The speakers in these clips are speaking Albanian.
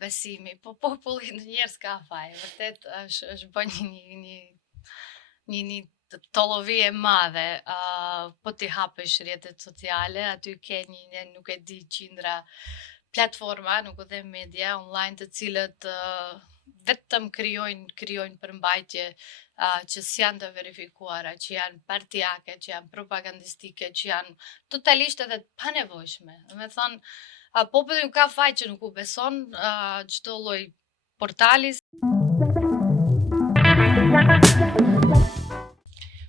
besimi, po populli ndonjëherë s'ka faj, vërtet është bën një tollovi e madhe, po ti hapësh rrjetet sociale, aty ke nuk e di, qindra platforma, nuk u them media online, të cilët vetëm krijojnë përmbajtje që s'janë të verifikuara, që janë partijake, që janë propagandistike, që janë totalisht edhe të panevojshme. Me thonë, populli nuk ka faj që nuk u beson çdo lloj portali.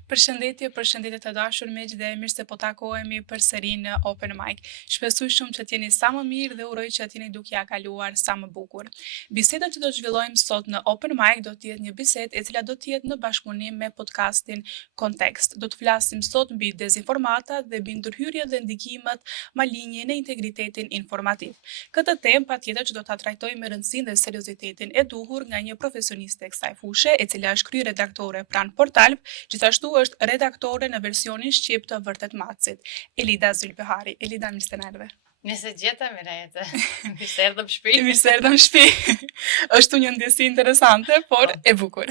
Përshëndetje të dashur miq dhe mirë se po takohemi përsëri në Open Mic. Shpresoj shumë që t'jeni sa më mirë dhe uroj që t'jeni duke ja kaluar sa më bukur. Biseda që do të zhvillojmë sot në Open Mic do të jetë një bisedë e cila do të jetë në bashkëpunim me podcastin Kontekst. Do të flasim sot mbi dezinformatat dhe mbi ndërhyrjet dhe ndikimet malinje në integritetin informativ. Këtë temë patjetër që do ta trajtojmë me rëndësinë dhe seriozitetin e duhur nga një profesioniste e kësaj fushë, e cila është kryeredaktore pranë Portal, gjithashtu është redaktore në versionin shqip të Vërtet Macit, Elida Zylbehari. Elida, mirë se na erdhe. Mirë se gjeta, Mirajete. Mirë se erdhëm shtëpi. Mirë se erdhëm shtëpi. Është një ndjesi interesante, por e bukur.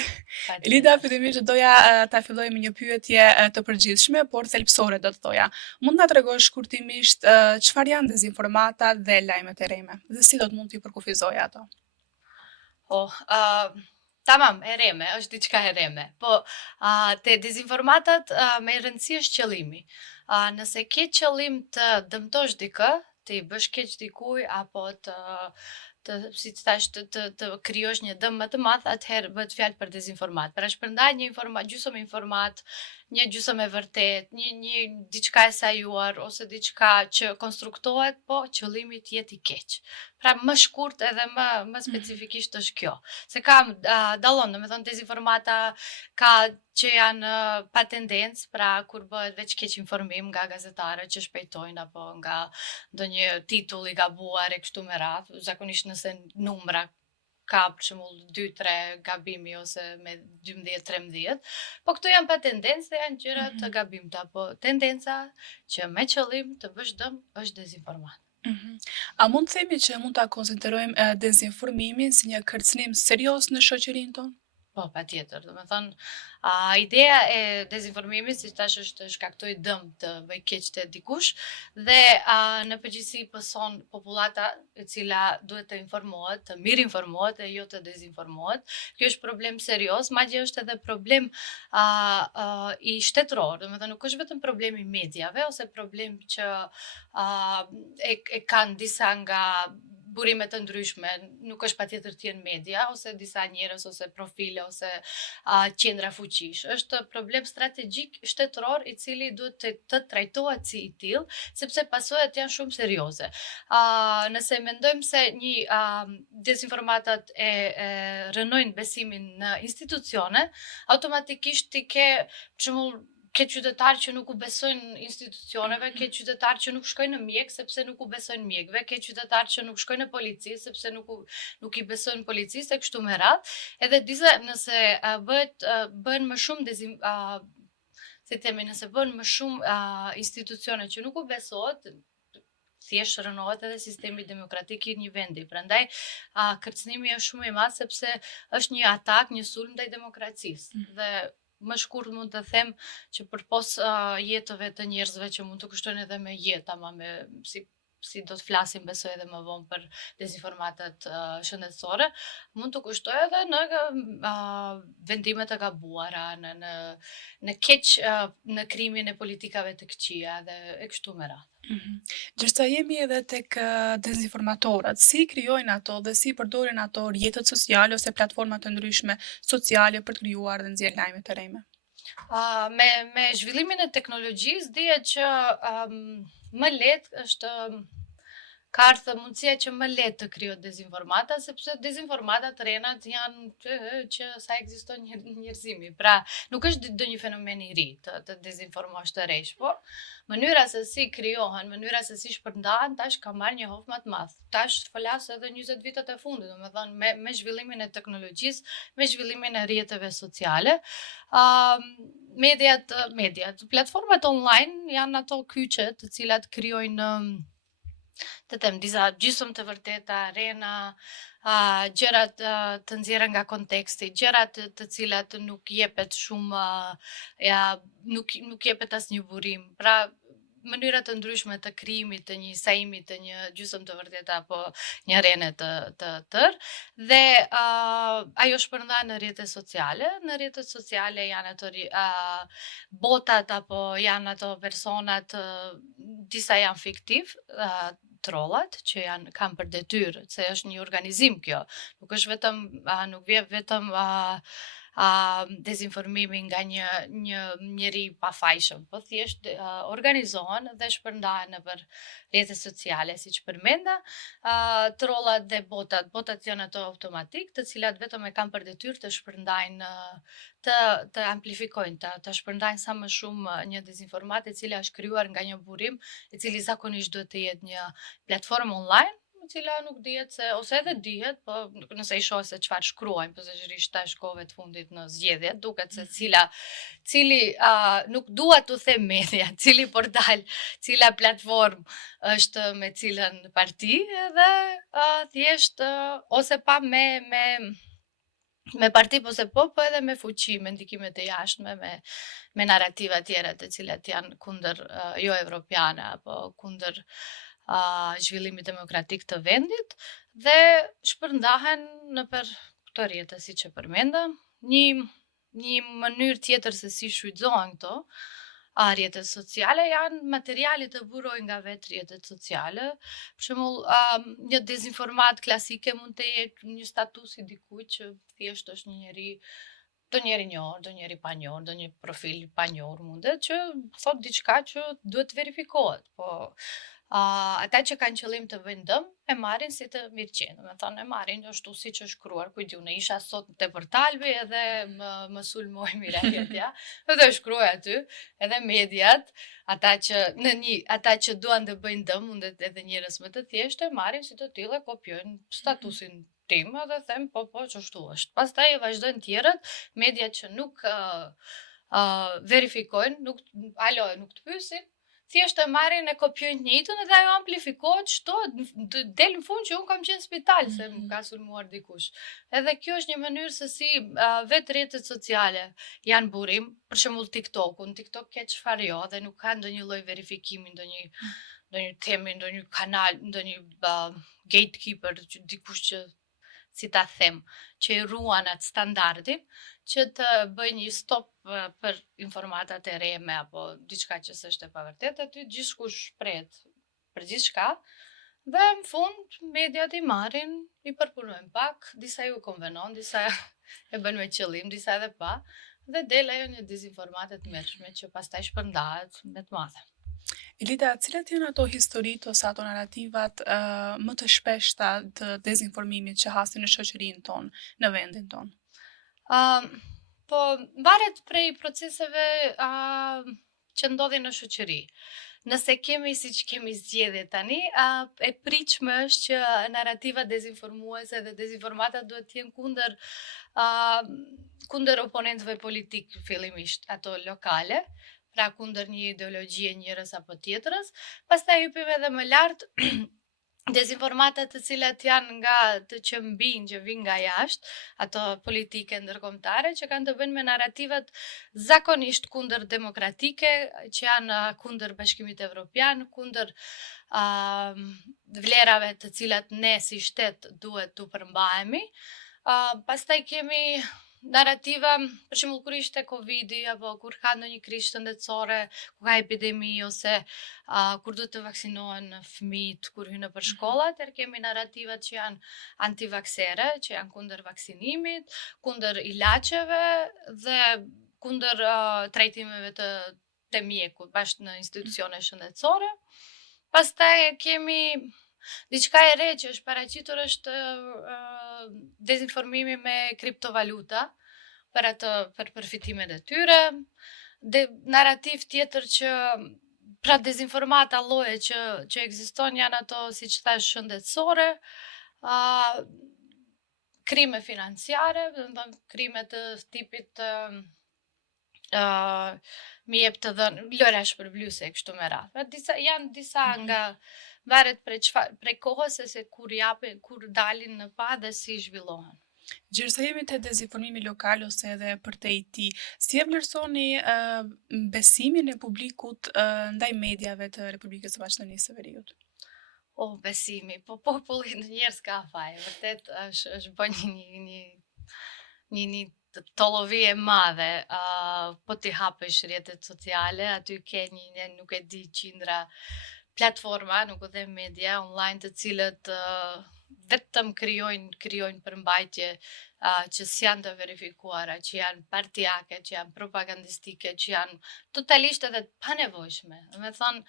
Elida, fillimisht doja ta filloj me një pyetje të përgjithshme, por thelbësore do të thoja. Mund na tregosh shkurtimisht çfarë janë dezinformatat dhe lajmet e rreme? Dhe si do të mund t'i përkufizoj ato? Tamam, e rreme, është diçka e rreme. Po, te dezinformatat me rëndësi është qëllimi. Nëse ke qëllim të dëmtosh dikë, të i bësh keq dikuj, apo si të thash, të krijosh një dëm më të madh, atëherë bëhet fjalë për dezinformat. Pra shpërndaj një gjysmë informat, një gjysmë e vërtet, një diçka e sajuar ose diçka që konstruktohet, po qëllimi të jetë i keq. Pra më shkurt edhe më specifikisht është kjo. Se dallon, domethënë dezinformata që janë pa tendencë, pra kur bëhet veç keq informim nga gazetarët që shpejtojnë apo nga ndonjë titull i gabuar e kështu me radhë, zakonisht nëse numra ka për shembull 2-3 gabimi ose me 12-13, po këto janë pa tendencë dhe janë gjëra të gabimta, po tendenca që me qëllim të bësh dëm është dezinformat. A mund të themi që mund ta konsiderojmë dezinformimin si një kërcënim serioz në shoqërinë tonë? Po, patjetër. Domethënë, ideja e dezinformimit, si thash, është shkaktoj dëm të bëj keq te dikush dhe në përgjithësi pëson popullata e cila duhet të informohet, të mirë informohet e jo të dezinformohet. Kjo është problem serioz, madje është edhe problem i shtetëror. Domethënë, nuk është vetëm problem i mediave ose problem që e kanë disa nga burime të ndryshme, nuk është patjetër të jenë media, ose disa njerëz, ose profile, ose qendra fuqish. Është problem strategjik shtetëror i cili duhet të trajtohet si i tillë, sepse pasojat janë shumë serioze. Nëse mendojmë se dezinformatat e rënojnë besimin në institucione, automatikisht ti ke, për shembull, ke qytetarë që nuk u besojnë institucioneve, ke qytetarë që nuk shkojnë në mjek sepse nuk u besojnë mjekëve, ke qytetarë që nuk shkojnë në polici sepse nuk i besojnë policisë e kështu me radhë. Edhe disa nëse bëhen më shumë nëse bëhen më shumë institucione që nuk u besohet, thjesht rënohet edhe sistemi demokratik i një vendi. Prandaj kërcënimi është shumë i madh sepse është një atak, një sulm ndaj demokracisë. Dhe më shkurt mund të them që përpos jetëve të njerëzve që mund të kushtojnë edhe me jetë, ama si do të flasim besoj edhe më vonë për dezinformatat shëndetësore, mund të kushtojë edhe në vendime të gabuara, në keq, në krimin e politikave të këqija dhe e kështu me radhë. Ndërsa jemi edhe tek dezinformatorët, si krijojnë ato dhe si përdorin ato rrjetet sociale ose platforma të ndryshme sociale për të krijuar dhe nxjerr lajme të rreme? Me zhvillimin e teknologjisë dihet që më lehtë është ka ardhur mundësia që më lehtë të krijohet dezinformata, sepse dezinformatat rrenat janë që sa ekziston njerëzimi. Pra, nuk është ndonjë fenomen i ri të dezinformosh të rresh, por mënyra se si krijohen, mënyra se si shpërndahen, tash ka marrë një hof më të madh. Tash flas edhe 20 vitet e fundit, domethënë me zhvillimin e teknologjisë, me zhvillimin e rrjeteve sociale, mediat, platformat online janë ato kyçe të cilat krijojnë të them, disa gjysmë të vërteta, rena, gjërat të nxjerra nga konteksti, gjërat të cilat nuk jepet shumë, nuk jepet asnjë burim. Pra, mënyra të ndryshme të krijimit të një sajmi të një gjysmë të vërteta apo një rene të tërë dhe ajo shpërndan në rrjetet sociale. Në rrjetet sociale janë ato botat apo janë ato personat, disa janë fiktiv, trollat që kanë për detyrë, se është një organizim kjo. Nuk është vetëm nuk vjen vetëm dezinformimi nga një njeri pa fajshëm, po thjesht organizohen dhe shpërndahen nëpër rrjetet sociale, siç përmenda. Trollat dhe botat janë ato automatik, të cilat vetëm e kanë për detyrë të shpërndajnë, të amplifikojnë, të shpërndajnë sa më shumë një dezinformatë e cila është krijuar nga një burim, i cili zakonisht duhet të jetë një platformë online, e cila nuk dihet se, ose edhe dihet, po nëse i shoh se çfarë shkruajnë, posaçërisht tash kohëve të fundit në zgjedhje, duket se cili nuk dua t'u them media, cili portal, cila platformë është me cilën parti, edhe thjesht ose pa me parti ose po edhe me fuqi, me ndikimet e jashtme, me narrativa tjera të cilat janë kundër jo evropiane apo kundër zhvillimit demokratik të vendit dhe shpërndahen nëpër këto rrjete siç e përmenda. Një mënyrë tjetër se si shfrytëzohen këto rrjetet sociale janë materiale të buroj nga vetë rrjetet sociale. Për shembull, një dezinformat klasike mund të jetë një status i dikujt që thjesht është një njeri, do njeri njohur, do njeri pa njohur, do një profil pa njohur mundet që thot diçka që duhet verifikohet, po ata që kanë qëllim të bëjnë dëm e marrin si të mirëqenë, me thonë e marrin ashtu siç është shkruar, ku diun, isha sot te portali edhe më sulmoi mirëhetja, edhe shkruaj aty, edhe mediat, ata që duan të bëjnë dëm, mundet edhe njerëz më të thjeshtë, marrin si të tillë, kopjojnë statusin tim edhe them po ç'ashtu është. Pastaj vazhdojnë tjerët, mediat që nuk verifikojnë, nuk të pyesin, thjesht e marrin e kopjojnë të njëjtën edhe ajo amplifikohet, del në fund që unë kam qenë në spital se më ka sulmuar dikush. Edhe kjo është një mënyrë se si vetë rrjetet sociale janë burim, për shembull TikTok-un, TikTok ke çfarë jo dhe nuk ka ndonjë lloj verifikimi, ndonjë temi, ndonjë kanal, ndonjë gatekeeper, dikush që si ta them, që i ruan atë standardin, që të bëj një stop për informatat e reme apo diçka që s'është e pavërtetë, aty gjithkush shprehet për gjithçka dhe në fund mediat i marrin, i përpunojnë pak, disa ju konvenon, disa e bën me qëllim, disa edhe pa, dhe del ajo një dezinformate të mërshme që pastaj shpërndahet me të madhe. Elida, cilat janë ato historitë ose ato narrativat më të shpeshta të dezinformimit që hasin në shoqërinë tonë, në vendin tonë? Po, varet prej proceseve që ndodhin në shoqëri. Nëse siç kemi zgjedhje tani, e pritshme është që narrativa dezinformuese dhe dezinformata duhet të jenë kundër oponentëve politik fillimisht, ato lokale, pra kundër një ideologjie njërës apo tjetrës, pastaj hypim edhe më lart dezinformatat të cilat janë nga të që vinë nga jashtë, ato politike ndërkombëtare që kanë të bëjnë me narrativat zakonisht kundër demokratike, që janë kundër Bashkimit Evropian, kundër vlerave të cilat ne si shtet duhet të përmbahemi. Pastaj kemi narrativa, për shembull kur ishte Covidi apo kur ka ndonjë krizë shëndetësore, ku ka epidemi ose kur duhet të vaksinohen fëmijët kur hyjnë nëpër shkolla, atëherë kemi narrativat që janë antivaksere, që janë kundër vaksinimit, kundër ilaçeve dhe kundër trajtimeve të mjekut, bashkë në institucione shëndetësore. Pastaj kemi diçka e re që është paraqitur është dezinformimi me kriptovaluta për përfitimet e tyre. Narrativ tjetër që pra dezinformata lloje që ekziston janë ato, siç thash, shëndetësore, krime financiare, krime të tipit mi jep të dhënë lëra shpërblyese kështu me radhë. Janë disa nga varet prej kohës se kur dalin në pa dhe si zhvillohen. Gjithse jemi te dezinformimi lokal ose edhe për te IT, si e vlerësoni besimin e publikut ndaj mediave të Republikës së Maqedonisë së Veriut? Besimi, po populli ndonjëherë s'ka faj, vërtet është bën një tollovi e madhe, po ti hapësh rrjetet sociale, aty ke nuk e di qindra platforma, nuk u them media online, të cilët vetëm krijojnë përmbajtje që s'janë të verifikuara, që janë partijake, që janë propagandistike, që janë totalisht edhe të panevojshme. Me thonë,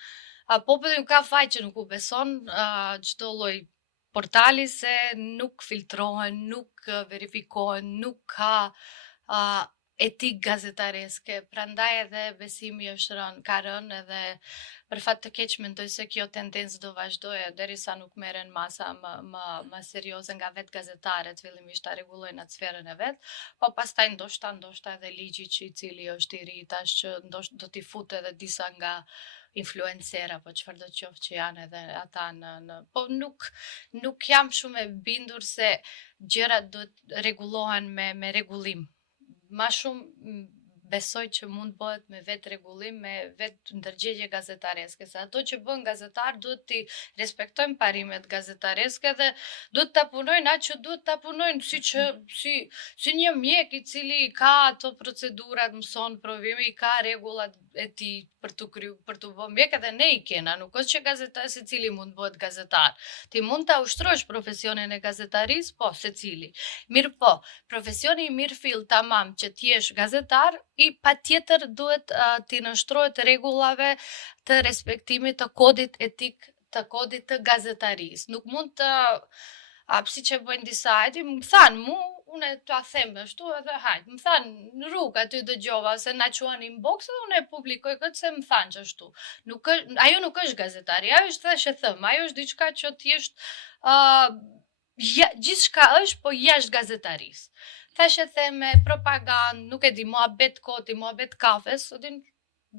populli nuk ka faj që nuk u beson çdo lloj portali se nuk filtrohen, nuk verifikohen, nuk ka etik gazetareske, prandaj edhe besimi ka rënë edhe për fat të keq mendoj se kjo tendencë do vazhdojë derisa nuk merren masa më serioze nga vetë gazetarët, fillimisht ta rregullojnë atë sferën e vet, po pastaj ndoshta edhe ligji i cili është i ri tash që do t'i futë edhe disa nga influencer apo çfarë do qoftë që janë edhe ata po nuk jam shumë e bindur se gjërat duhet rregullohen me rregullim. Ma shumë besoj që mund bëhet me vetë rregullim, me vetë ndërgjegje gazetareske, se ato që bën gazetar duhet t'i respektojnë parimet gazetareske dhe duhet ta punojnë atë që duhet ta punojnë, si një mjek i cili ka ato procedurat, mëson provimi, ka rregullat e tij për të bërë mjek, edhe ne i kena, nuk është që secili mund bëhet gazetar. Ti mund ta ushtrosh profesionin e gazetarisë, po, secili. Mirë po, profesioni i mirëfill tamam që t'jesh gazetar, i patjetër duhet t'i nështrohet rregullave të respektimit të kodit etik, të kodit të gazetarisë. Nuk mund të si që bëjnë disa, më thanë mu, unë t'ua them ashtu edhe hajt, më thanë në rrugë aty dëgjova se na quan inbox dhe unë e publikoj këtë se më thanë që ashtu. Ajo nuk është gazetari, ajo është thjesht e thëmë, ajo është diçka që gjithçka është, po jashtë gazetarisë. Thash e theme, propagandë, nuk e di, muhabet koti, muhabet kafes,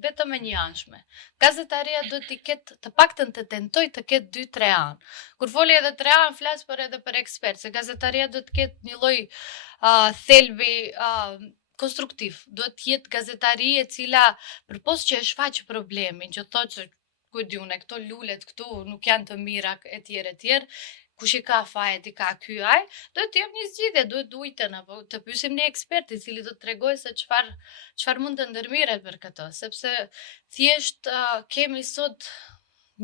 vetëm e një anshme. Gazetaria duhet t'i ketë, të paktën të tentoj të ketë 2-3 anë. Kur foli edhe 3 anë, flas edhe për ekspert, se gazetaria duhet të ketë një lloj thelbi konstruktiv. Duhet të jetë gazetari e cila përpos që e shfaq problemin, që thotë se ku di unë, këto lulet këtu nuk janë të mira etj. Kush i ka fajet, i ka ky aj, duhet të jep një zgjidhje, duhet ujtën, apo të pyesim një ekspert i cili do të tregojë se çfarë mund të ndërmirret për këtë, sepse thjesht kemi sot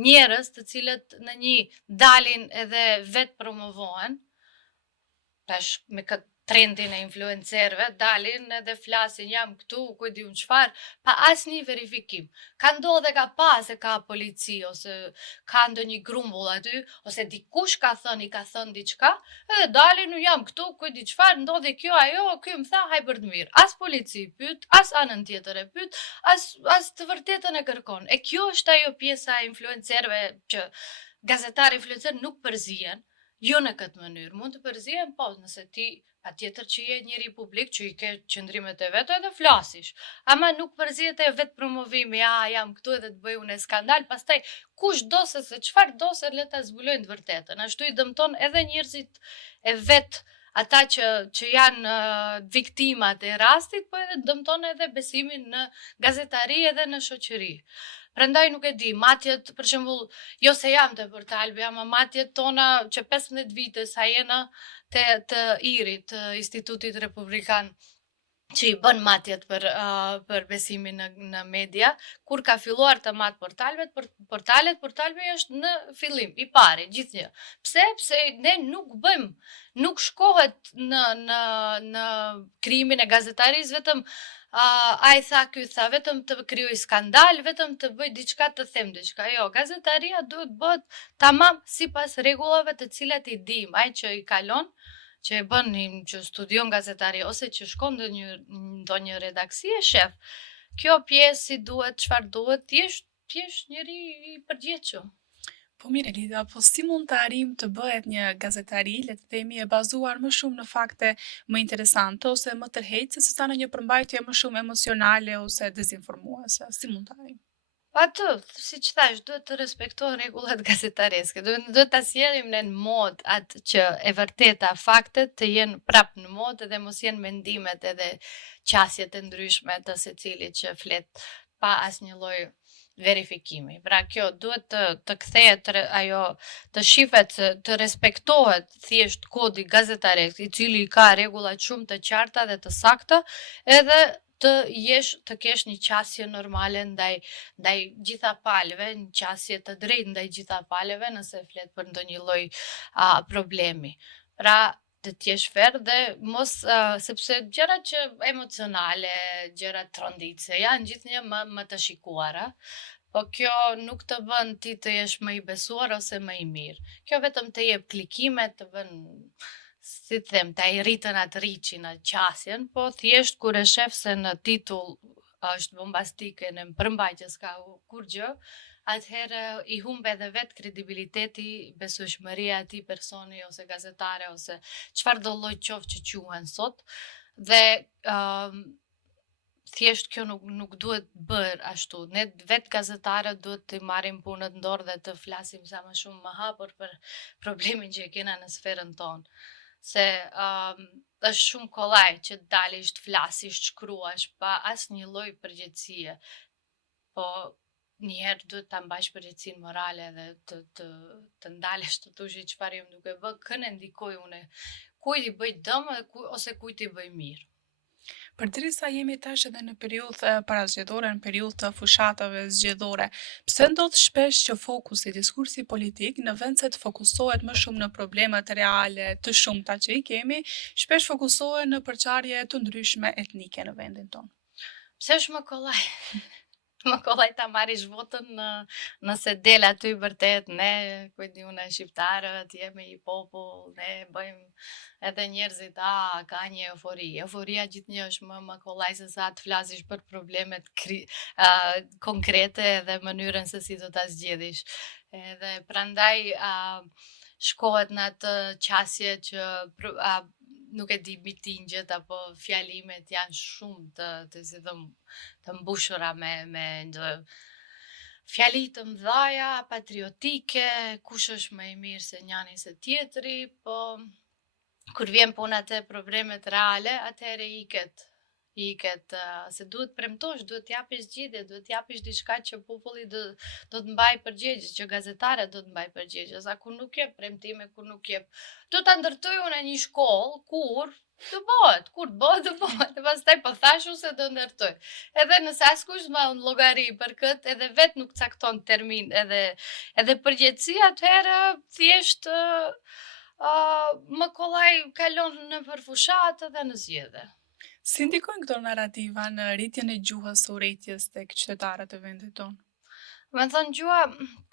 njerëz të cilët në një dalin edhe vetë promovohen, tash me këtë trendin e influencerëve, dalin edhe flasin jam këtu, ku e di unë çfarë, pa asnjë verifikim. Ka ndodhe ka pa se ka polici, ose ka ndonjë grumbull aty, ose dikush ka thënë diçka, edhe dalin u jam këtu, ku e di çfarë, ndodhi kjo ajo, ky më tha haj për të mirë. As polici pyet, as anën tjetër e pyet, as të vërtetën e kërkon. E kjo është ajo pjesa e influencerëve që gazetarë influencerë nuk përzihen, jo në këtë mënyrë. Mund të përzihen, po, nëse ti patjetër që je njëri publik që i ke qëndrimet e vetë edhe flasish. Ama nuk përzihet e vetë promovimi, jam këtu edhe të bëj unë skandal, pastaj kush do se çfarë do se le ta zbulojnë të vërtetën. Ashtu i dëmton edhe njerëzit e vetë, ata që janë viktimat e rastit, po edhe dëmton edhe besimin në gazetari edhe në shoqëri. Prandaj nuk e di, matjet, për shembull, jo se jam te portalbi, ama matjet tona që 15 vite sa jena të IRI, të Institutit Republikan, që i bën matjet për besimin në media, kur ka filluar të mat portalet është në fillim, i pari, gjithnjë. Pse ne nuk bëjmë, nuk shkohet në krimin e gazetarisë, vetëm ai tha, ky tha, vetëm të krijoj skandal, vetëm të bëj diçka, të them diçka. Jo, gazetaria duhet bëhet tamam sipas rregullave të cilat i dim, ai që i kalon, që e bën, që studion gazetari, ose që shkon ndonjë redaksi e shef. Kjo pjesë si duhet, çfarë duhet, thjesht njëri i përgjithshëm. Po mirë, Elida, po si mund të arrijmë të bëhet një gazetari, le të themi, e bazuar më shumë në fakte më interesante ose më tërheqëse se sa në një përmbajtje më shumë emocionale ose dezinformuese? Si mund të arrijmë? Atë, si që thash, duhet të respektohen rregullat gazetareske. Duhet ta sjellim në mod atë që e vërteta faktet të jenë prap në mod edhe mos jenë mendimet edhe qasjet e ndryshme të secilit që flet pa asnjë lloj verifikimi. Pra kjo duhet të kthehet ajo të shihet të respektohet thjesht kodi gazetaresk i cili ka rregulla shumë të qarta dhe të sakta edhe të kesh një qasje normale ndaj gjitha palëve, një qasje të drejtë ndaj gjitha palëve nëse flet për ndonjë lloj problemi. Pra të t'jesh fair dhe mos sepse gjërat që emocionale, gjërat tronditse janë gjithnjë më të shikuara. Po kjo nuk të bën ti të jesh më i besuar ose më i mirë. Kjo vetëm të jep klikime, të bën si të them, ta i rritën atë riqin, atë qasjen, po thjesht kur e shef se në titull është bombastike në përmbajtje s'ka kur gjë, atëherë i humbe edhe vetë kredibiliteti, besueshmëria e atij personi ose gazetare ose çfarë do lloj qoftë që quhen sot. Dhe thjesht kjo nuk duhet bërë ashtu. Ne vetë gazetarët duhet të marrim punët në dorë dhe të flasim sa më shumë më hapur për problemin që e kena në sferën tonë. Se është shumë kollaj që dalish të flasësh, të shkruash pa asnjë lloj përgjegjësie. Po njëherë duhet ta mbash përgjegjësinë morale dhe të ndalesh të thush çfarë jam duke bë, kën e ndikoj unë, kujt i bëj dëm ose kujt i bëj mirë. Përderisa jemi tash edhe në periudhë parazgjedhore, në periudhë të fushatave zgjedhore, pse ndodh shpesh që fokusi, diskursi politik, në vend se të fokusohet më shumë në problemet reale të shumta që i kemi, shpesh fokusohet në përçarje të ndryshme etnike në vendin tonë? Pse është më kollaj? Më kollaj ta marrish votën nëse del aty vërtet ne, ku di unë shqiptarët, jemi i popull, ne bëjmë edhe njerëzit, ka një eufori. Euforia gjithnjë është më kollaj se sa të flasësh për problemet konkrete dhe mënyrën se si do ta zgjidhish. Edhe prandaj shkohet në atë qasje që nuk e di, mitingjet apo fjalimet janë shumë të mbushura me fjali të mëdhaja, patriotike, kush është më i mirë se njani se tjetri, po kur vjen puna te problemet reale, atëherë iket se duhet premtosh, duhet t'japish zgjidhje, duhet t'japish diçka që populli do të mbaj përgjegjës, që gazetarët do të mbaj përgjegjës. A kur nuk jep premtime, kur nuk jep. Do ta ndërtoj unë një shkollë, kur do bëhet, do bëhet. Dhe pastaj po thash se do ndërtoj. Edhe nëse askush më llogari për këtë, edhe vet nuk cakton termin, edhe përgjegjësia, atëherë thjesht më kollaj kalon në përfushat edhe në zgjedhje. Si ndikojnë këto narrativa në rritjen e gjuhës së urrejtjes tek qytetarët e vendit tonë? Me thënë gjua,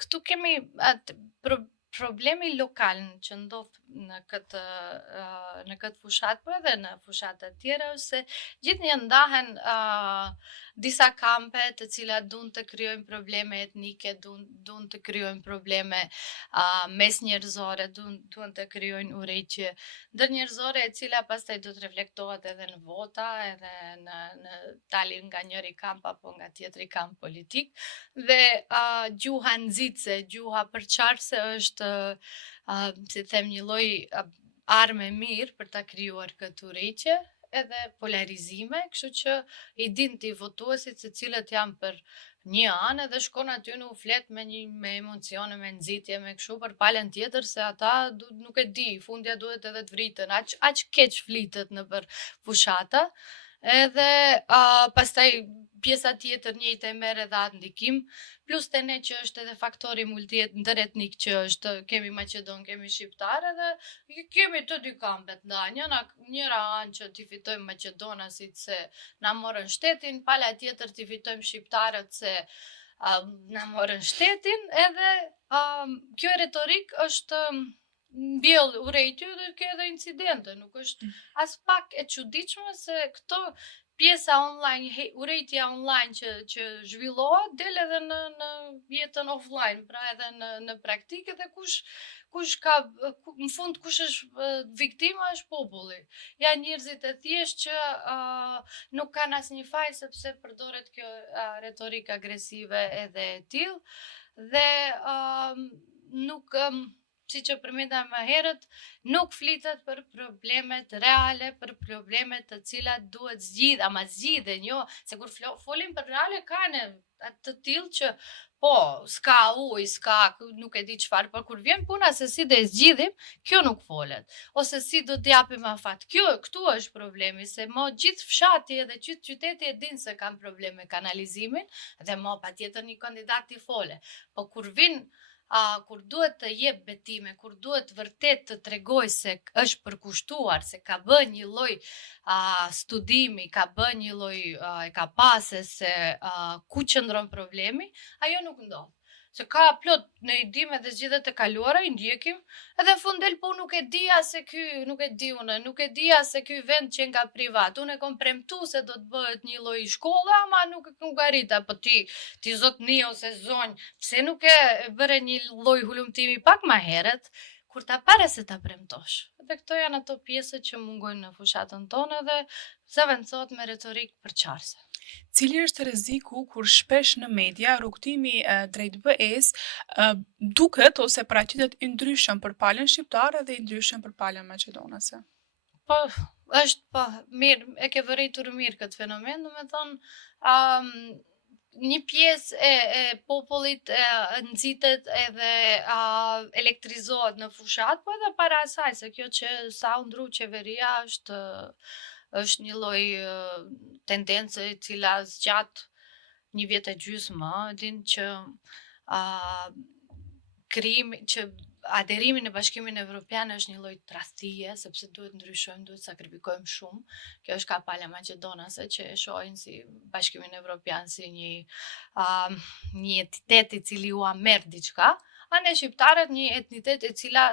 këtu kemi atë problemi lokal që ndodh në këtë fushat, po edhe në fushat të tjera, është se gjithnjë ndahen disa kampe të cilat duan të krijojnë probleme etnike, duan të krijojnë probleme mes njerëzore, duan të krijojnë urrejtje ndërnjerëzore e cila pastaj do të reflektohet edhe në vota, edhe në dalin nga njëri kamp apo nga tjetri kamp politik. Dhe gjuha nxitse, gjuha përçarse është si them një lloj arme mirë për ta krijuar këtë urrejtje edhe polarizime, kështu që i din ti votuesit se cilët janë për një anë edhe shkon aty në u flet me emocione, me nxitje, me kështu për palën tjetër se ata nuk e di, fundja duhet edhe të vriten, aq keq flitet nëpër fushata. Edhe pastaj pjesa tjetër njëjtë e merr edhe atë ndikim, plus te ne që është edhe faktori ndëretnik që është, kemi Maqedon, kemi shqiptar edhe kemi të dy kampet nda, njëra anë që t'i fitojmë maqedonasit se na morën shtetin, pala tjetër t'i fitojmë shqiptarët se na morën shtetin, edhe kjo retorik është mbjell urrejtje dhe ke edhe incidente, nuk është as pak e çuditshme se këto pjesa online, urrejtja online që zhvillohet, del edhe në jetën offline, pra edhe në praktikë, dhe në fund kush është viktima është populli. Janë njerëzit e thjesht që nuk kanë asnjë faj sepse përdoret kjo retorikë agresive edhe e tillë dhe nuk si që përmenda më herët, nuk flitet për problemet reale, për problemet të cilat duhet zgjidh, ama zgjidhen, jo, se kur folim për reale kanë të tillë që po, s'ka ujë, nuk e di çfarë, por kur vjen puna se si do e zgjidhim, kjo nuk folet. Ose si do t'japim afat. Këtu është problemi, se mo gjithë fshati edhe gjithë qyteti e din se kanë probleme me kanalizimin, dhe mo patjetër një kandidat t'i fole. Po kur duhet të jep betime, kur duhet vërtet të tregoj se është përkushtuar, se ka bë një lloj studimi, ka bë një lloj e ka pasë se ku qëndron problemi, ajo nuk ndodh. Se ka plot në i dim edhe zgjedhjet e kaluara, i ndjekim, edhe në fund del po nuk e dija se ky, nuk e di unë, nuk e dija se ky vend që nga privat. Unë e kom premtu se do të bëhet një lloj shkolle, ama nuk arrita, po ti zotni ose zonjë, pse nuk e bëre një lloj hulumtimi pak më herët, kur ta pare se ta premtosh. Dhe këto janë ato pjesët që mungojnë në fushatën tonë dhe zëvendësohet me retorikë përçarse. Cili është rreziku kur shpesh në media rrugtimi drejt BE-s duket ose paraqitet i ndryshëm për palën shqiptare dhe i ndryshëm për palën maqedonase? Po, është mirë, e ke vërejtur mirë këtë fenomen, domethënë një pjesë e popullit nxitet edhe elektrizohet në fushat, po edhe para asaj, se kjo që sa u ndru qeveria është një lloj tendence e cila zgjat një vjet e gjysmë, din që aderimi në Bashkimin Evropian është një lloj tradhtie, sepse duhet ndryshojmë, duhet sakrifikojmë shumë. Kjo është ka pala maqedonase që e shohin si Bashkimin Evropian si një entitet i cili u merr diçka, a ne shqiptarët një etnitet e cila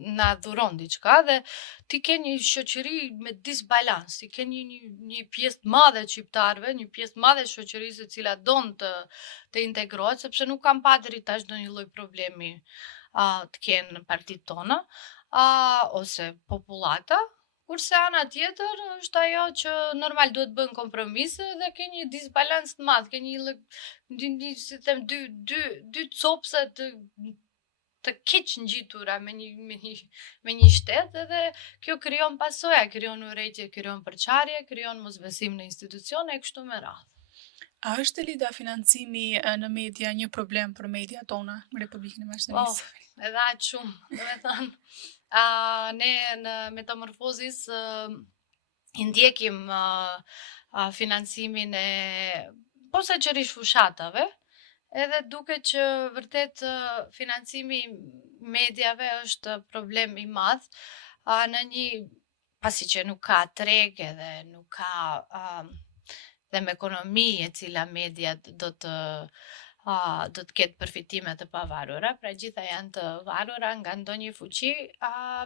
na dhuron diçka dhe ti ke një shoqëri me disbalans, ti ke një pjesë të madhe të shqiptarëve, një pjesë të madhe të shoqërisë e cila don të integrohet, sepse nuk kam pa deri tash ndonjë lloj problemi të kenë në partitë tona, ose popullata. Kurse ana tjetër është ajo që normal duhet bën kompromise dhe ke një disbalans të madh, ke si them dy copse të keq ngjitura me një shtet, edhe kjo krijon pasoja, krijon urrëtie, krijon përçarje, krijon mosbesim në institucione e kështu me radhë. A është Elida financimi në media një problem për media tona në Republikën e Maqedonisë? Po, edhe aq shumë. Domethënë, ne në Metamorfozis i ndjekim financimin e posaçërisht fushatave, edhe duket që vërtet financimi mediave është problem i madh, pasi që nuk ka treg edhe nuk ka dhe me ekonomi e cila media do të ketë përfitime të pavarura, pra gjitha janë të varura nga ndonjë fuqi,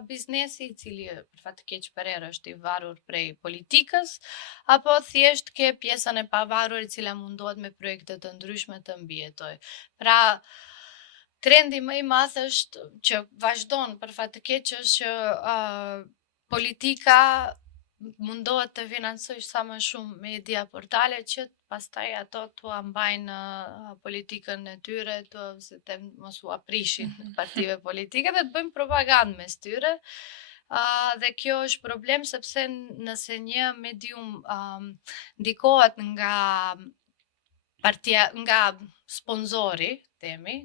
biznesi i cili për fat të keq për erë është i varur prej politikës, apo thjesht ke pjesën e pavarur e cila mundohet me projekte të ndryshme të mbijetojë. Pra, trendi më i madh është që vazhdon për fat të keq është që politika mundohet të financojë sa më shumë media portale që pastaj ato t'ua mbajnë politikën e tyre, mos u aprishin partive politike dhe të bëjmë propagandë mes tyre. Dhe kjo është problem sepse nëse një medium ndikohet nga sponzori,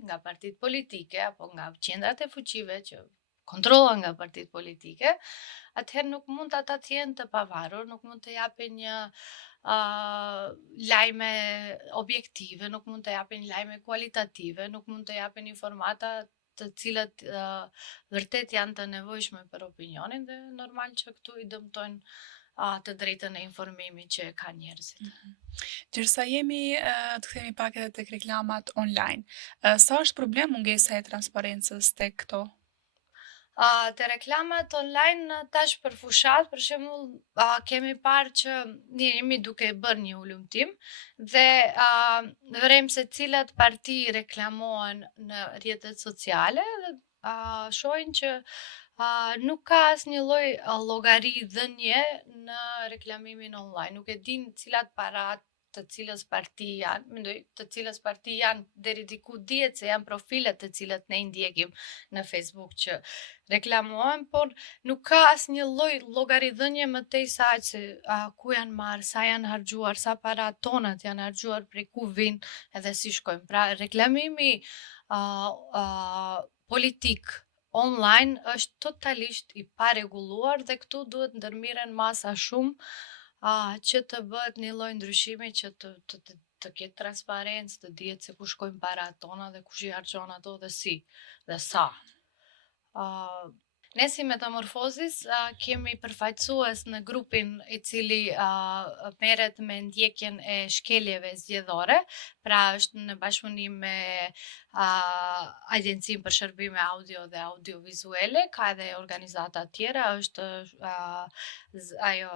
nga partitë politike apo nga qendrat e fuqive që kontrollohen nga partitë politike, atëherë nuk mund ata të jenë të pavarur, nuk mund të japin një lajme objektive, nuk mund të japin lajme kualitative, nuk mund të japin informata të cilat vërtet janë të nevojshme për opinionin dhe normal që këtu i dëmtojnë të drejtën e informimit që ka njerëzit. Ndërsa të kthehemi pak edhe tek reklamat online. Sa është problem mungesa e transparencës tek këto? Te reklamat online tash për fushat, për shembull, kemi parë që ne jemi duke bërë një ulumtim dhe vrem se cilat parti reklamohen në rrjetet sociale dhe shohin që nuk ka asnjë lloj llogari dhënie në reklamimin online. Nuk e din cilat parat të cilës parti janë, mendoj të cilës parti janë deri diku dihet se janë profilet të cilat ne i ndjekim në Facebook që reklamohen, por nuk ka asnjë lloj llogaridhënie më tej saq se ku janë marrë, sa janë harxhuar, sa para tonat janë harxhuar, prej ku vijnë edhe si shkojnë. Pra reklamimi politik online është totalisht i paregulluar dhe këtu duhet ndërmiren masa shumë që të bëhet një lloj ndryshimi që të ketë transparencë, të dihet se ku shkojnë parat tona dhe kush i harxhon ato dhe si dhe sa. Ne si Metamorfozis kemi përfaqësues në grupin i cili merret me ndjekjen e shkeljeve zgjedhore, pra është në bashkëpunim me Agjencinë për Shërbime Audio dhe Audiovizuele, ka edhe organizata tjera, është ajo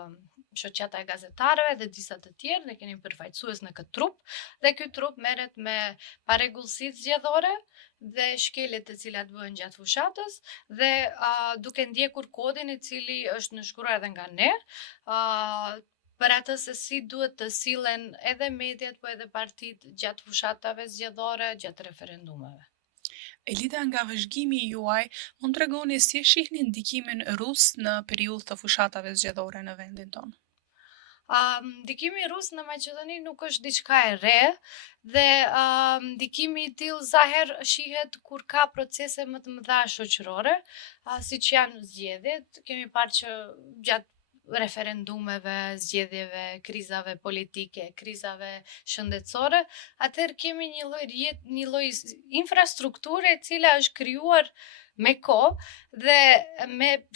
shoqata e gazetarëve dhe disa të tjerë, ne kemi përfaqësues në këtë trup dhe ky trup merret me paregullësitë zgjedhore dhe shkeljet të cilat bëhen gjatë fushatës dhe duke ndjekur kodin i cili është nënshkruar edhe nga ne, për atë se si duhet të sillen edhe mediat po edhe partitë gjatë fushatave zgjedhore, gjatë referendumeve. Elida, nga vëzhgimi juaj, mund t'rregoni si e shihni ndikimin rus në periudhë të fushatave zgjedhore në vendin tonë? Ndikimi rus në Maqedoni nuk është diçka e re dhe ndikimi i tillë sa herë shihet kur ka procese më të mëdha shoqërore, siç janë zgjedhjet. Kemi parë që gjatë referendumeve, zgjedhjeve, krizave politike, krizave shëndetësore, atëherë kemi një lloj infrastrukture e cila është krijuar me kohë dhe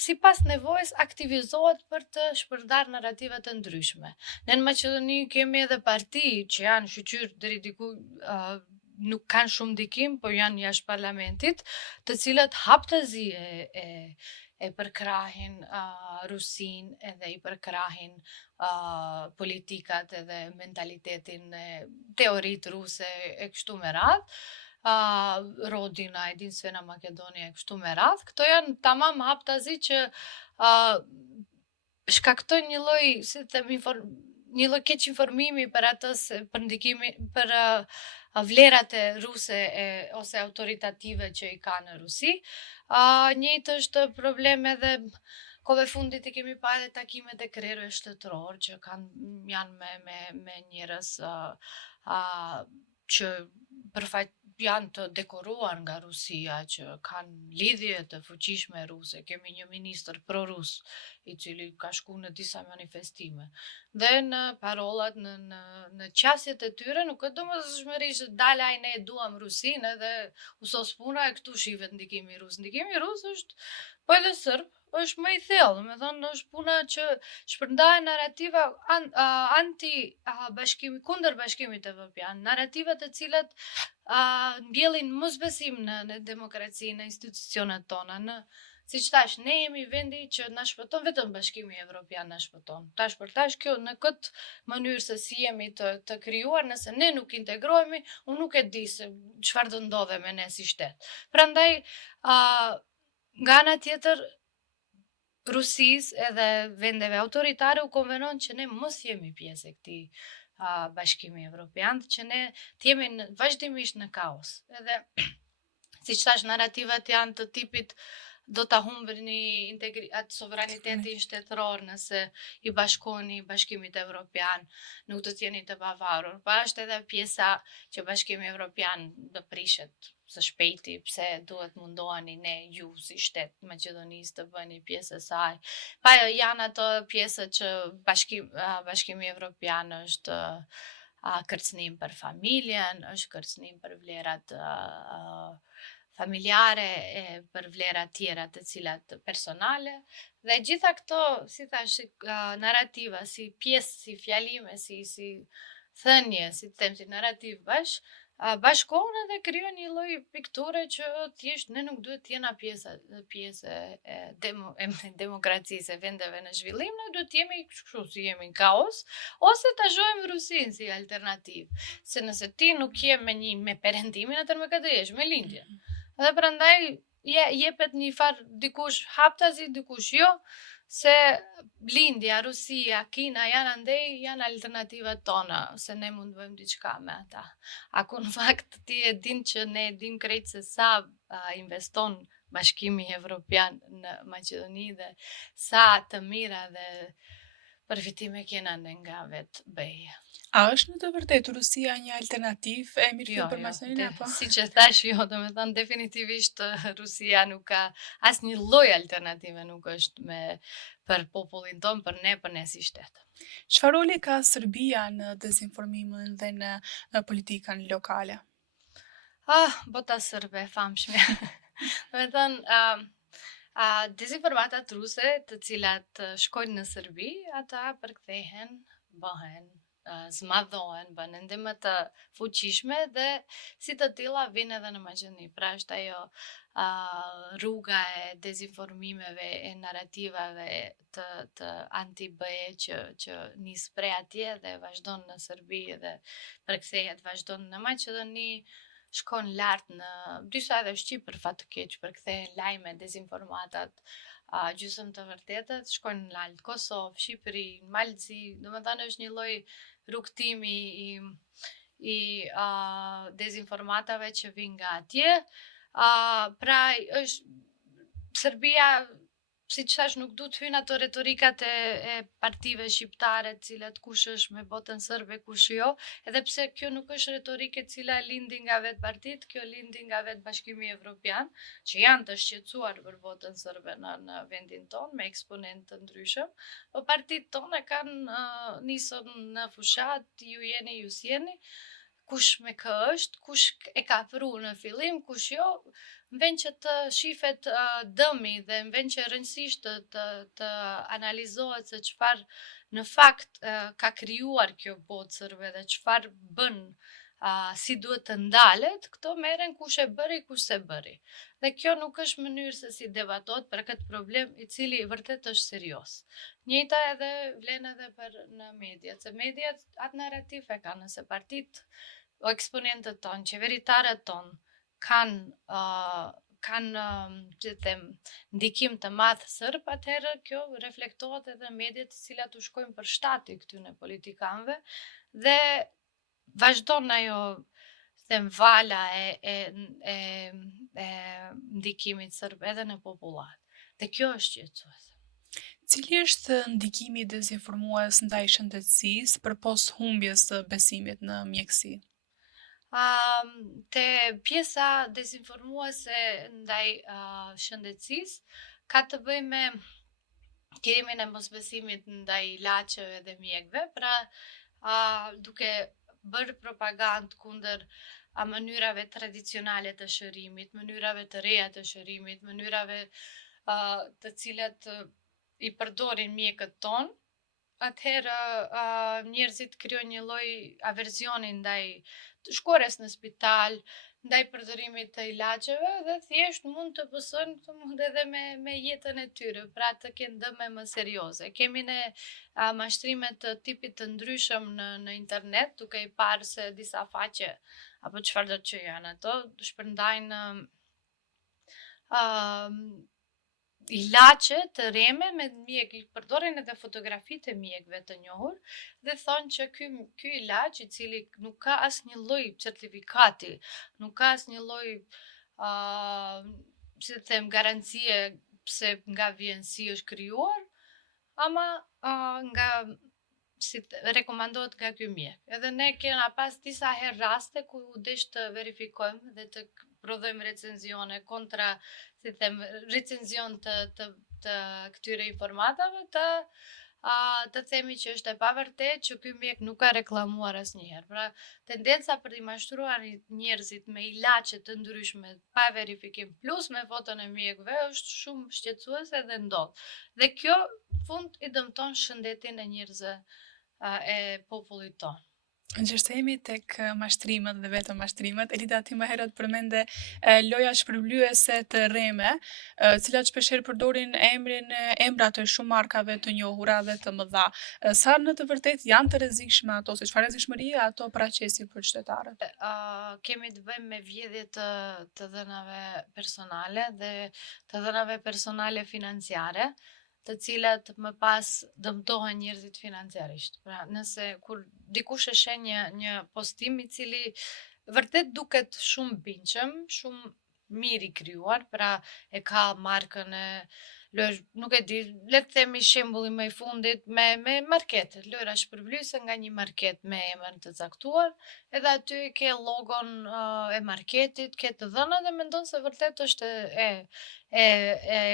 sipas nevojës aktivizohet për të shpërndarë narrativa të ndryshme. Ne në Maqedoni kemi edhe parti që janë shqyr deri diku nuk kanë shumë ndikim, por janë jashtë parlamentit, të cilat haptazi e përkrahin Rusin edhe i përkrahin politikat edhe mentalitetin e teoritë ruse e kështu me radhë. Rodina, e din Svena Makedonia e kështu me radhë. Këto janë tamam haptazi që shkaktojnë një lloj, si të them, një lloj keq informimi për atë për ndikimin për vlerat e ruse ose autoritative që i ka në Rusi. Njëjtë është problem edhe kohëve fundit i kemi pa edhe takimet e krerëve shtetëror që janë me njerëz që janë të dekoruar nga Rusia, që kanë lidhje të fuqishme ruse. Kemi një ministër pro-rus i cili ka shku në disa manifestime. Dhe në parollat, në qasjet e tyre, nuk është domosdoshmëri që dalaj ne duam Rusinë edhe u sos puna e këtu shihet ndikimi rus. Ndikimi rus është po edhe serb, është më i thellë, me thënë është puna që shpërndahen narrativa anti-bashkimit, kundër bashkimit evropian, narrativa të cilat mbjellin mosbesim në demokraci, në institucionet tona, siç thash, ne jemi vendi që na shpëton, vetëm Bashkimi Evropian na shpëton. Tash për tash kjo në këtë mënyrë se si jemi të krijuar, nëse ne nuk integrohemi, unë nuk e di se çfarë do ndodhe me ne si shtet. Prandaj nga ana tjetër Rusis edhe vendeve autoritare u konvenon që ne mos jemi pjesë e këtij Bashkimi Evropian, që ne të jemi vazhdimisht në kaos. Edhe siç thash, narrativat janë të tipit do ta humbni atë sovranitetin shtetëror nëse i bashkoheni Bashkimit Evropian, nuk do të jeni të pavarur. Pa është edhe pjesa që Bashkimi Evropian do prishet së shpejti, pse duhet mundoheni ne ju si shtet Maqedonisë të bëni pjesë e saj. Pa janë ato pjesët që Bashkimi Evropian është kërcënim për familjen, është kërcënim për vlerat familjare, për vlerat tjera të cilat personale, dhe gjitha këto, si thash, narrativa, si pjesë, si fjalime, si thënie, si të them, si narrativ bash, bashkohen edhe krijojnë një lloj pikture që thjesht ne nuk duhet të jena pjesë e demokracisë e vendeve në zhvillim, ne duhet të jemi kështu si jemi në kaos, ose ta shohim Rusinë si alternativë. Se nëse ti nuk je me perëndimin, atëherë me këtë jesh me lindje. Dhe prandaj jepet një farë dikush haptazi, dikush jo, se lindja, Rusia, Kina janë alternativat tona, se ne mund të bëjmë diçka me ata. Ako në fakt ti e din që ne e dim krejt se sa investon Bashkimi Evropian në Maqedoni dhe sa të mira dhe përfitime kena ne nga vetë BE. A është në të vërtetë Rusia një alternativë e mirëfillt për Maqedoninë apo? Si që thash jo, domethënë definitivisht Rusia nuk ka asnjë lloj alternative, nuk është për popullin ton, për ne si shtet. Çfarë roli ka Serbia në dezinformimin dhe në politikën lokale? Bota sërbe, famshme. Domethënë, dezinformatat ruse të cilat shkojnë në Serbi, ata përkthehen, bëhen zmadhohen, bën ende më të fuqishme dhe si të tilla vinë edhe në Maqedoni. Pra është ajo rruga e dezinformimeve, e narrativave të anti-BE që nis prej atje dhe vazhdon në Serbi dhe përkthehet, vazhdon në Maqedoni, shkon lart në disa edhe Shqip për fat të keq, përkthehen lajme, dezinformatat, gjysmë të vërtetët, shkojnë në lart Kosovë, Shqipëri, Malzi, domethënë është një lloj rrugtimi i dezinformatave që vijnë nga atje. Pra është Serbia, siç thash, nuk duhet hyn ato retorikat e partive shqiptare, të cilat kush është me botën serbe, kush jo, edhe pse kjo nuk është retorike e cila lindi nga vetë partitë, kjo lindi nga vetë Bashkimi Evropian, që janë të shqetësuar për botën serbe në vendin tonë, me eksponentë të ndryshëm, po partitë tona kanë nisur në fushat, ju jeni, ju s'jeni, kush me kë është, kush e ka pru në fillim, kush jo, në vend që të shifet dëmi dhe në vend që rëndësisht të analizohet se çfarë në fakt ka krijuar kjo botë serbe dhe çfarë bën, si duhet të ndalet, këto merren kush e bëri, kush se bëri. Dhe kjo nuk është mënyrë se si debatohet për këtë problem i cili vërtet është serioz. Njëjta edhe vlen edhe për në mediat, se mediat atë narrativ e kanë, nëse partitë o eksponentët tonë, qeveritarët tonë, kanë që them, ndikim të madh serb, atëherë kjo reflektohet edhe në mediat të cilat u shkojnë për shtati këtyre politikanëve dhe vazhdon ajo them vala e ndikimit serb edhe në popullat. Dhe kjo është shqetësuese. Cili është ndikimi i dezinformues ndaj shëndetësisë përpos humbjes së besimit në mjekësi? Te pjesa dezinformuese ndaj shëndetësisë ka të bëjë me kerimin e mosbesimit ndaj ilaçeve dhe mjekëve, pra duke bërë propagandë kundër mënyrave tradicionale të shërimit, mënyrave të reja të shërimit, mënyrave të cilat i përdorin mjekët tonë, atëherë njerëzit krijojnë një lloj averzioni ndaj shkores në spital, ndaj përdorimit të ilaçeve dhe thjesht mund të pësojnë mund edhe me jetën e tyre, pra të kenë dëme më serioze. Kemi ne mashtrime të tipit të ndryshëm në internet, duke i parë se disa faqe apo çfarë do që janë ato, shpërndajnë ilaçe të reme me mjek, i përdorin edhe fotografitë e mjekëve të njohur dhe thonë që ky ilaç, i cili nuk ka asnjë lloj certifikati, nuk ka asnjë lloj si të them garancie pse nga vjen, si është krijuar, ama nga rekomandohet nga ky mjek. Edhe ne kena pas disa herë raste ku u desh të verifikojmë dhe të prodhojmë recenzione kontra, si them, recenzion të këtyre informatave, të themi që është e pavërtet, që ky mjek nuk ka reklamuar asnjëherë. Pra, tendenca për t'i mashtruar njerëzit me ilaçe të ndryshme pa verifikim plus me foton e mjekëve është shumë shqetësuese dhe ndodh. Dhe kjo fund i dëmton shëndetin e njerëzve e popullit tonë. Ngjërsemi tek mashtrimet dhe vetëm mashtrimet, Elida ti më herët përmende loja shpërblyese të rreme, cilat shpeshherë përdorin emra të shumë markave të njohura dhe të mëdha. Sa në të vërtetë janë të rrezikshme ato, se çfarë rrezikshmërie ato paraqesin për qytetarët? Kemi të bëjmë me vjedhje të dhënave personale dhe të dhënave personale financiare, të cilat më pas dëmtohen njerëzit financiarisht. Pra, nëse kur dikush e sheh një postim i cili vërtet duket shumë bindshëm, shumë mirë i krijuar, pra e ka markën e nuk e di, le të themi shembulli më i fundit me marketet, lojra shpërblyese nga një market me emër të caktuar, edhe aty ke logon e marketit, ke të dhëna dhe mendon se vërtet është e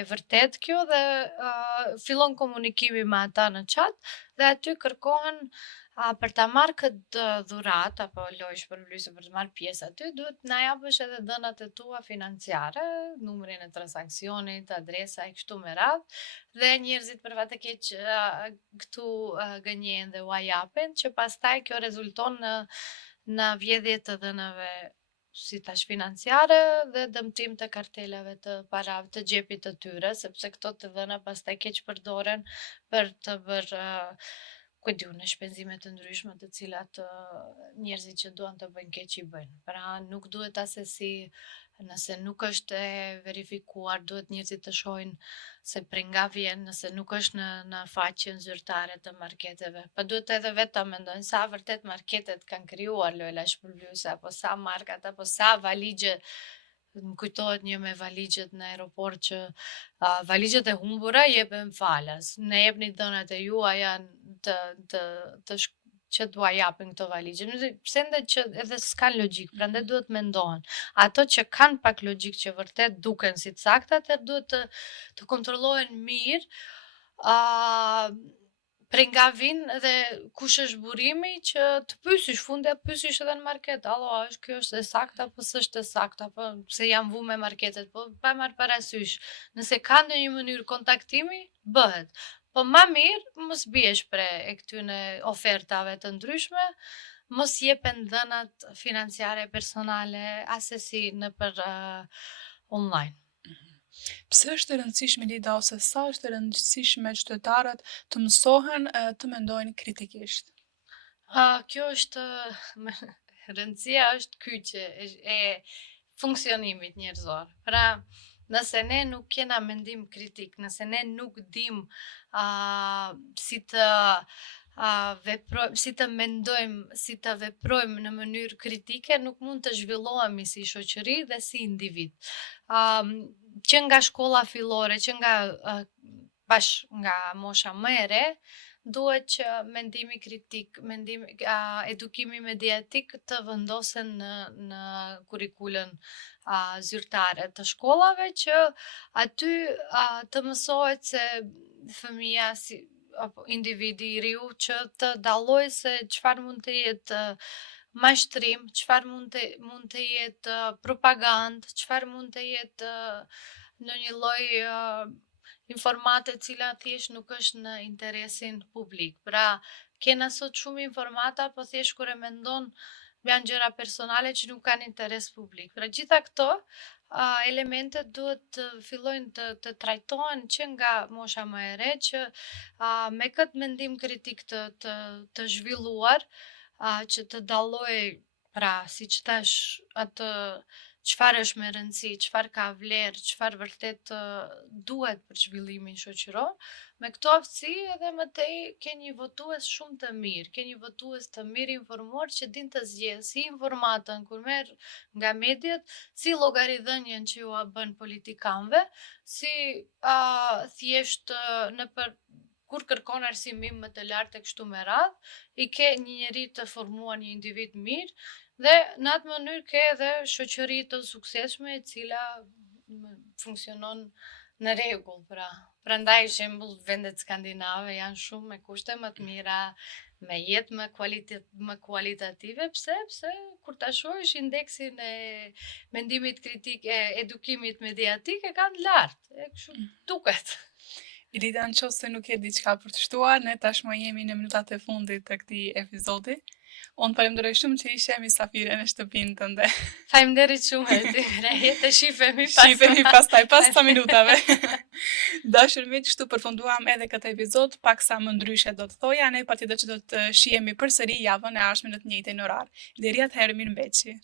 vërtet kjo dhe fillon komunikimi me ata në chat dhe aty kërkohen për ta marrë këtë dhuratë apo lojë shpërblyese për të marrë pjesë aty, duhet na japësh edhe dhënat e tua financiare, numrin e transaksionit, adresa e kështu me radhë, dhe njerëzit për fat të keq këtu gënjejnë dhe ua japin, që pastaj kjo rezulton në vjedhje të dhënave si tash financiare dhe dëmtim të kartelave të parave të xhepit të tyre, sepse këto të dhëna pastaj keq përdoren për të bërë ku e diun, në shpenzime të ndryshme të cilat njerëzit që duan të bëjnë keq i bëjnë. Pra nuk duhet asesi, nëse nuk është e verifikuar, duhet njerëzit të shohin se prej nga vjen, nëse nuk është në faqen zyrtare të marketeve. Pa duhet edhe vetë ta mendojnë sa vërtet marketet kanë krijuar lojra shpërblyese, apo sa markat, apo sa valigje. Më kujtohet një me valigjet në aeroport që valigjet e humbura jepen falas. Ne jepni dhënat e juaja që t'ua japin këto valigje. Pse ndet që edhe s'kan logjik, prandaj duhet mendohen. Ato që kanë pak logjik që vërtet duken si të sakta, atëherë duhet të kontrollohen mirë. Prej nga vinë dhe kush është burimi që të pyesish fundja, pyesish edhe në market, allo, kjo është e saktë apo s'është e saktë, apo pse janë vu me marketet, po pa marrë parasysh. Nëse ka ndonjë mënyrë kontaktimi, bëhet. Po ma mirë mos biesh pre e këtyne ofertave të ndryshme, mos jepen dhënat financiare personale asesi nëpër online. Pse është e rëndësishme Lida ose sa është e rëndësishme qytetarët të mësohen të mendojnë kritikisht? Kjo është rëndësia është kyçe e funksionimit njerëzor. Pra, nëse ne nuk kena mendim kritik, nëse ne nuk dim si të si të mendojmë, si të veprojmë në mënyrë kritike, nuk mund të zhvillohemi si shoqëri dhe si individ. Që nga shkolla fillore, që nga mosha më e re, duhet që mendimi kritik, edukimi mediatik të vendosen në kurikulën zyrtare të shkollave, që aty të mësohet se fëmia apo individi i riu që të dallojë se çfarë mund të jetë mashtrim, çfarë mund të jetë propagandë, çfarë mund të jetë ndonjë lloj informate e cila thjesht nuk është në interesin publik. Pra, kena sot shumë informata, po thjesht kur e mendon janë gjëra personale që nuk kanë interes publik. Pra, gjitha këto elementet duhet të fillojnë të trajtohen që nga mosha më e re, që me këtë mendim kritik të zhvilluar, që të dalloj, pra, siç thash, atë çfarë është me rëndësi, çfarë ka vlerë, çfarë vërtet duhet për zhvillimin shoqëror, me këto aftësi edhe më tej ke një votues shumë të mirë, ke një votues të mirë informuar që din të zgjedhë si informatën kur merr nga mediat, si llogaridhënien që ju bën politikanëve, si thjesht nëpër kur kërkon arsimim më të lartë e kështu me radhë, i ke një njeri të formuar, një individ mirë, dhe në atë mënyrë ke edhe shoqëri të suksesshme e cila funksionon në rregull, pra. Prandaj shembull vendet skandinave janë shumë me kushte më të mira, me jetë më kualitative, pse? Pse kur ta shohësh indeksin e mendimit kritik e edukimit mediatik e kanë lartë, e kështu duket. Elida, nëse nuk ke diçka për të shtuar, ne tashmë jemi në minutat e fundit të këtij epizodi. Unë falenderoj shumë që ishe mysafire në shtëpinë tënde. Faleminderit shumë Erti. Ne të shifemi Shifemi pastaj, pas sa minutave. Dashur miq, kështu përfunduam edhe këtë epizod, paksa më ndryshe do të thoja, ne patjetër që do të shihemi përsëri javën e ardhshme në të njëjtin orar. Deri atëherë, mirëmbëjtje.